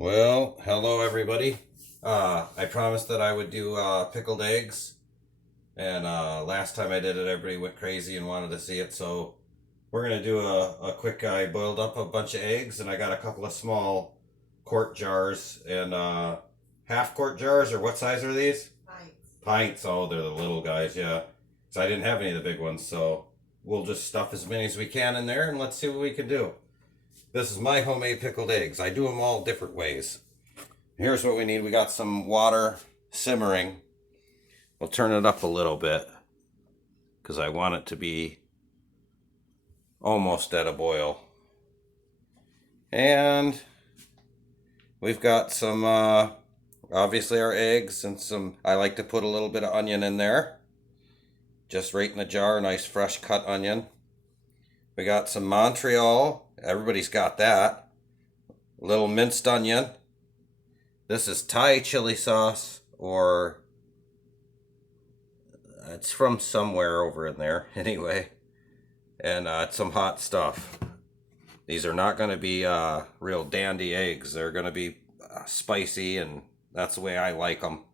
Well, hello everybody. I promised that I would do pickled eggs, and last time I did it, everybody went crazy and wanted to see it. So we're gonna do a quick. I boiled up a bunch of eggs, and I got a couple of small quart jars and half quart jars. Or what size are these? Pints. Oh, they're the little guys. Yeah. So I didn't have any of the big ones, so we'll just stuff as many as we can in there, and let's see what we can do. This is my homemade pickled eggs. I do them all different ways. Here's what we need. We got some water simmering. We'll turn it up a little bit because I want it to be almost at a boil. And we've got some, obviously our eggs and some, I like to put a little bit of onion in there. Just right in the jar, nice fresh cut onion. We got some Montreal. Everybody's got that. A little minced onion. This is Thai chili sauce, or it's from somewhere over in there anyway. And some hot stuff. These are not going to be real dandy eggs. They're going to be spicy, and that's the way I like them.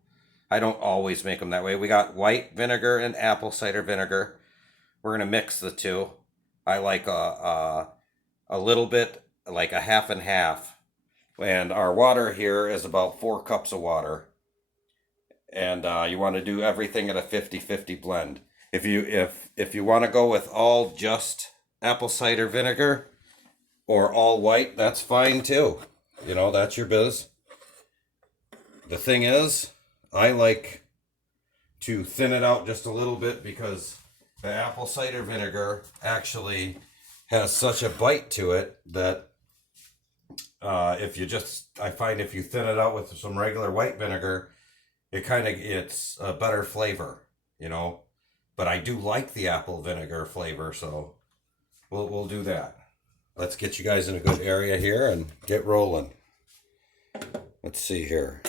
I don't always make them that way. We got white vinegar and apple cider vinegar. We're going to mix the two. I like a little bit, like a half and half. And our water here is about 4 cups of water. And you want to do everything at a 50-50 blend. If you want to go with all just apple cider vinegar or all white, that's fine too. You know, that's your biz. The thing is, I like to thin it out just a little bit because the apple cider vinegar actually has such a bite to it that I find if you thin it out with some regular white vinegar, it's a better flavor, you know. But I do like the apple vinegar flavor, so we'll do that. Let's get you guys in a good area here and get rolling. Let's see here.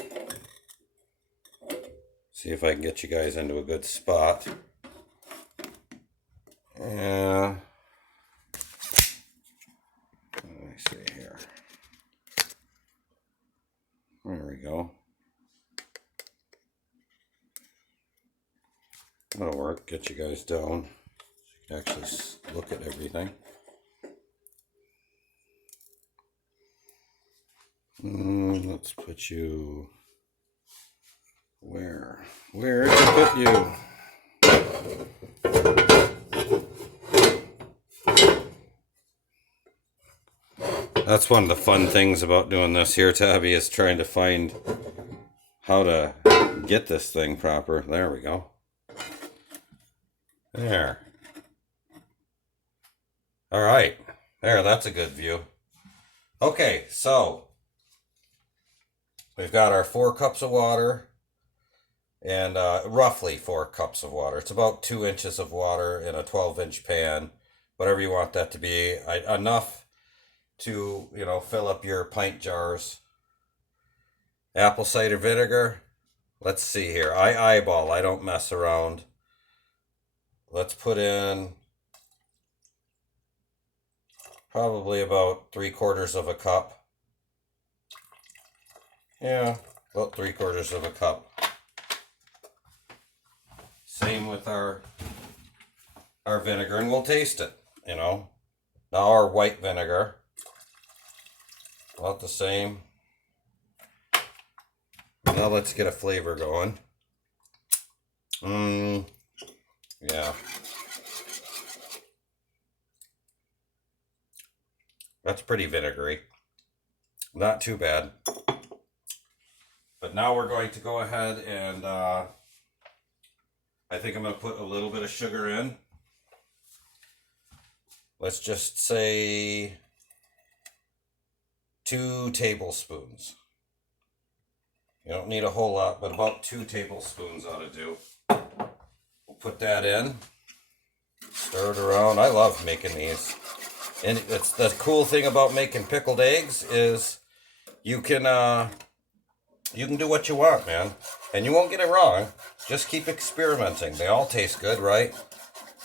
See if I can get you guys into a good spot. Yeah. Let me see here. There we go. That'll work. Get you guys down so you can actually look at everything. Let's put you where to put you. That's one of the fun things about doing this here, Tabby, is trying to find how to get this thing proper. There we go. There. All right. There, that's a good view. Okay, so we've got our 4 cups of water and roughly 4 cups of water. It's about 2 inches of water in a 12-inch pan, whatever you want that to be. Enough to, you know, fill up your pint jars. Apple cider vinegar. Let's see here. I eyeball. I don't mess around. Let's put in probably about 3/4 of a cup. Yeah, about 3/4 of a cup. Same with our vinegar, and we'll taste it, you know. Now our white vinegar, about the same. Now let's get a flavor going. Yeah. That's pretty vinegary. Not too bad. But now we're going to go ahead and I think I'm going to put a little bit of sugar in. Let's just say 2 tablespoons. You don't need a whole lot, but about 2 tablespoons ought to do. We'll put that in. Stir it around. I love making these. And it's the cool thing about making pickled eggs is you can do what you want, man. And you won't get it wrong. Just keep experimenting. They all taste good, right?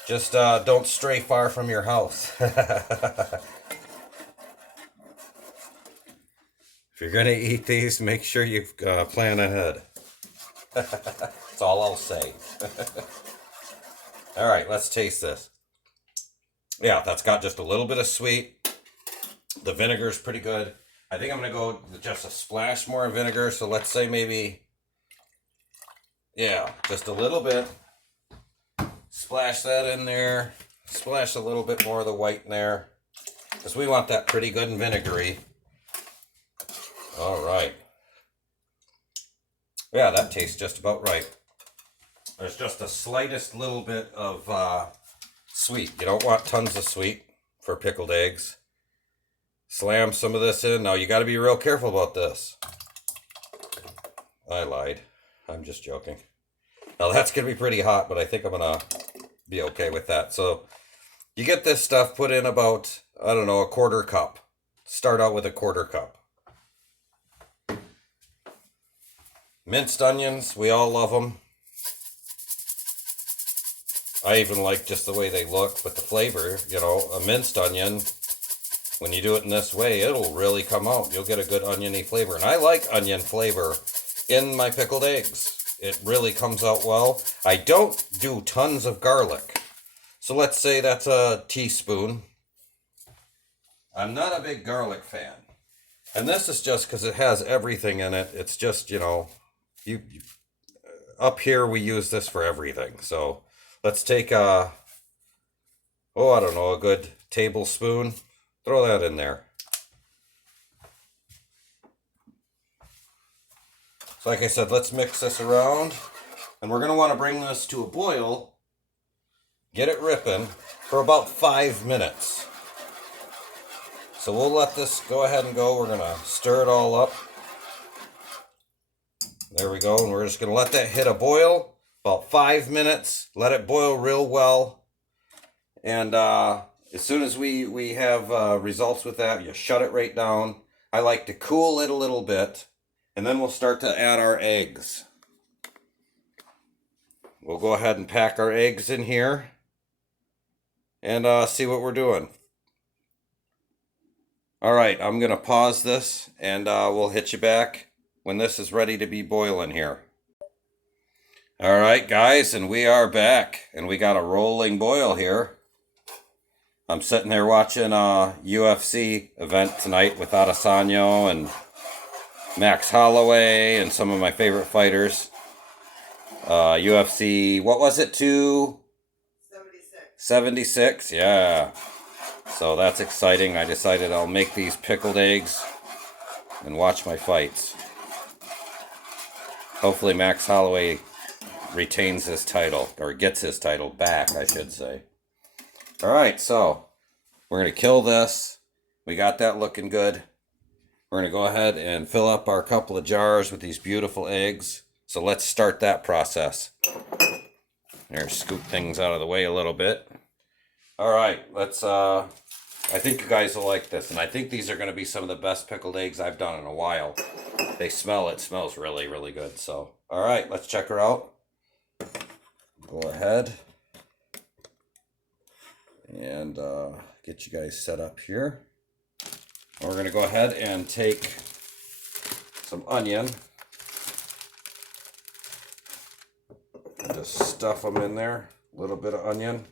Just don't stray far from your house. If you're gonna eat these, make sure you plan ahead. That's all I'll say. All right, let's taste this. Yeah, that's got just a little bit of sweet. The vinegar is pretty good. I think I'm gonna go just a splash more vinegar. So let's say maybe, yeah, just a little bit. Splash that in there. Splash a little bit more of the white in there, because we want that pretty good and vinegary. All right. Yeah, that tastes just about right. There's just the slightest little bit of sweet. You don't want tons of sweet for pickled eggs. Slam some of this in. Now you got to be real careful about this. I lied. I'm just joking. Now that's going to be pretty hot, but I think I'm going to be okay with that. So you get this stuff put in about, I don't know, a quarter cup. Start out with a quarter cup. Minced onions, we all love them. I even like just the way they look, but the flavor, you know, a minced onion, when you do it in this way, it'll really come out. You'll get a good oniony flavor. And I like onion flavor in my pickled eggs. It really comes out well. I don't do tons of garlic. So let's say that's a teaspoon. I'm not a big garlic fan. And this is just because it has everything in it. It's just, you know, you up here we use this for everything. So let's take a, oh, I don't know, a good tablespoon. Throw that in there. So like I said, let's mix this around. And we're going to want to bring this to a boil. Get it ripping for about 5 minutes. So we'll let this go ahead and go. We're going to stir it all up. There we go. And we're just going to let that hit a boil. About 5 minutes. Let it boil real well. And as soon as we have results with that, you shut it right down. I like to cool it a little bit. And then we'll start to add our eggs. We'll go ahead and pack our eggs in here. And see what we're doing. All right, I'm going to pause this. And we'll hit you back when this is ready to be boiling here. All right, guys, and we are back. And we got a rolling boil here. I'm sitting there watching a UFC event tonight with Adesanya and Max Holloway and some of my favorite fighters. UFC, what was it, 76, yeah. So that's exciting. I decided I'll make these pickled eggs and watch my fights. Hopefully Max Holloway retains his title, or gets his title back, I should say. All right, so we're going to kill this. We got that looking good. We're going to go ahead and fill up our couple of jars with these beautiful eggs. So let's start that process. There, scoop things out of the way a little bit. All right, let's, I think you guys will like this. And I think these are going to be some of the best pickled eggs I've done in a while. It smells really, really good. So, all right, let's check her out. Go ahead and get you guys set up here. We're going to go ahead and take some onion and just stuff them in there. A little bit of onion,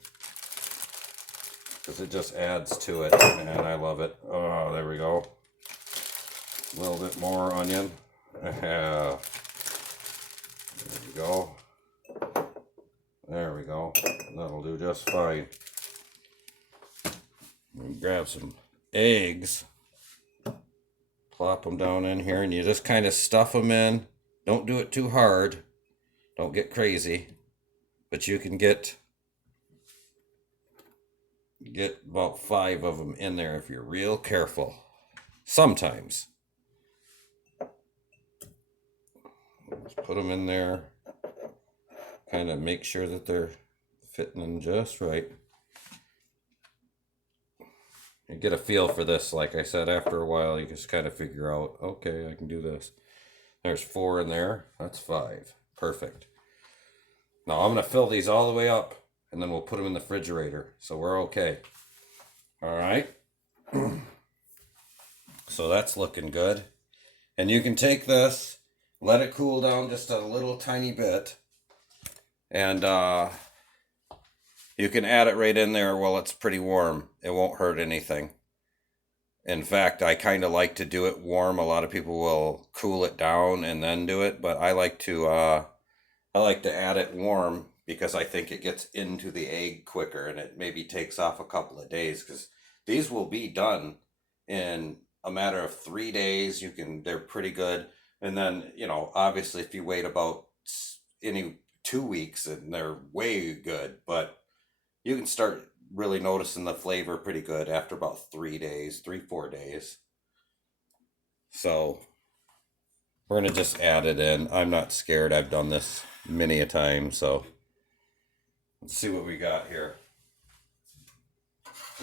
because it just adds to it, and I love it. Oh, there we go. A little bit more onion. There we go. There we go. That'll do just fine. Grab some eggs. Plop them down in here, and you just kind of stuff them in. Don't do it too hard. Don't get crazy. But you can get about 5 of them in there if you're real careful. Sometimes. Just put them in there. Kind of make sure that they're fitting in just right. You get a feel for this, like I said, after a while you just kind of figure out, okay, I can do this. There's 4 in there, that's 5. Perfect. Now I'm going to fill these all the way up, and then we'll put them in the refrigerator, so we're okay. All right. So that's looking good. And you can take this, let it cool down just a little tiny bit, and you can add it right in there while it's pretty warm. It won't hurt anything. In fact, I kind of like to do it warm. A lot of people will cool it down and then do it, but I like to add it warm because I think it gets into the egg quicker and it maybe takes off a couple of days, because these will be done in a matter of 3 days. They're pretty good. And then, obviously if you wait about any 2 weeks, and they're way good, but you can start really noticing the flavor pretty good after about 3 days, 4 days. So we're going to just add it in. I'm not scared. I've done this many a time. So let's see what we got here.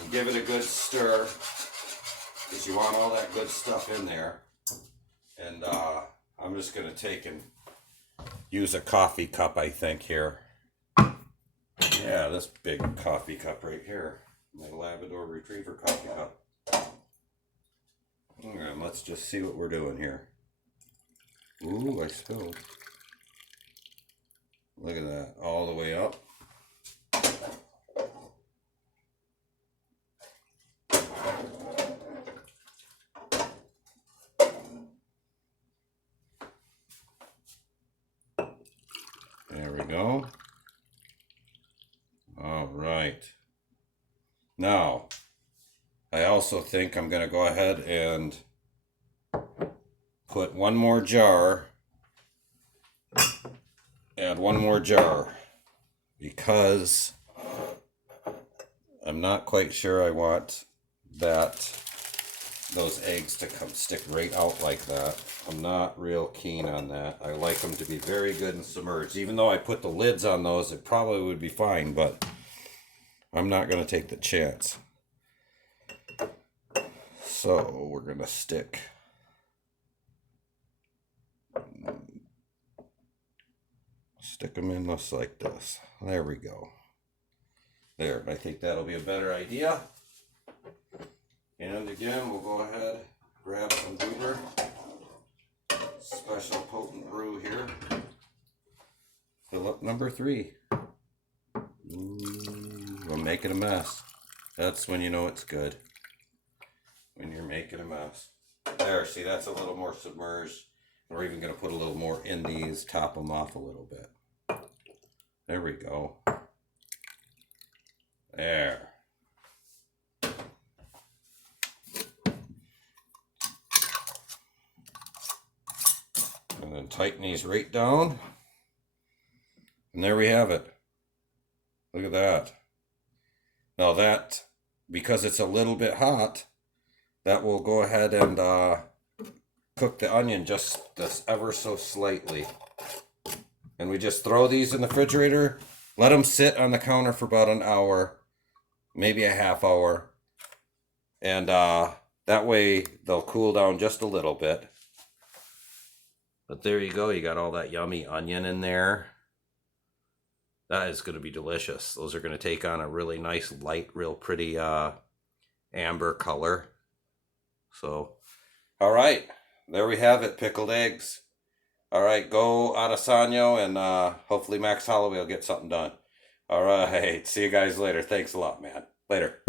And give it a good stir, because you want all that good stuff in there. And I'm just going to take and use a coffee cup, I think, here. Yeah, this big coffee cup right here. My Labrador Retriever coffee cup. And let's just see what we're doing here. Ooh, I spilled. Look at that, all the way up. There we go. All right. Now, I also think I'm going to go ahead and put one more jar, add one more jar, because I'm not quite sure I want those eggs to stick right out like that. I'm not real keen on that. I like them to be very good and submerged. Even though I put the lids on those, it probably would be fine, but I'm not going to take the chance. So we're going to stick them in just like this. There we go. There, I think that'll be a better idea. And again, we'll go ahead, grab some Goober. Special potent brew here. Fill up number 3. Ooh, I'm making a mess. That's when you know it's good. When you're making a mess. There, see, that's a little more submerged. We're even going to put a little more in these, top them off a little bit. There we go. There. And then tighten these right down. And there we have it. Look at that. Now that, because it's a little bit hot, that will go ahead and cook the onion just ever so slightly. And we just throw these in the refrigerator, let them sit on the counter for about an hour, maybe a half hour. And that way they'll cool down just a little bit. But there you go. You got all that yummy onion in there. That is going to be delicious. Those are going to take on a really nice, light, real pretty amber color. So, all right. There we have it, pickled eggs. All right, go Adesanya, and hopefully Max Holloway will get something done. All right, see you guys later. Thanks a lot, man. Later.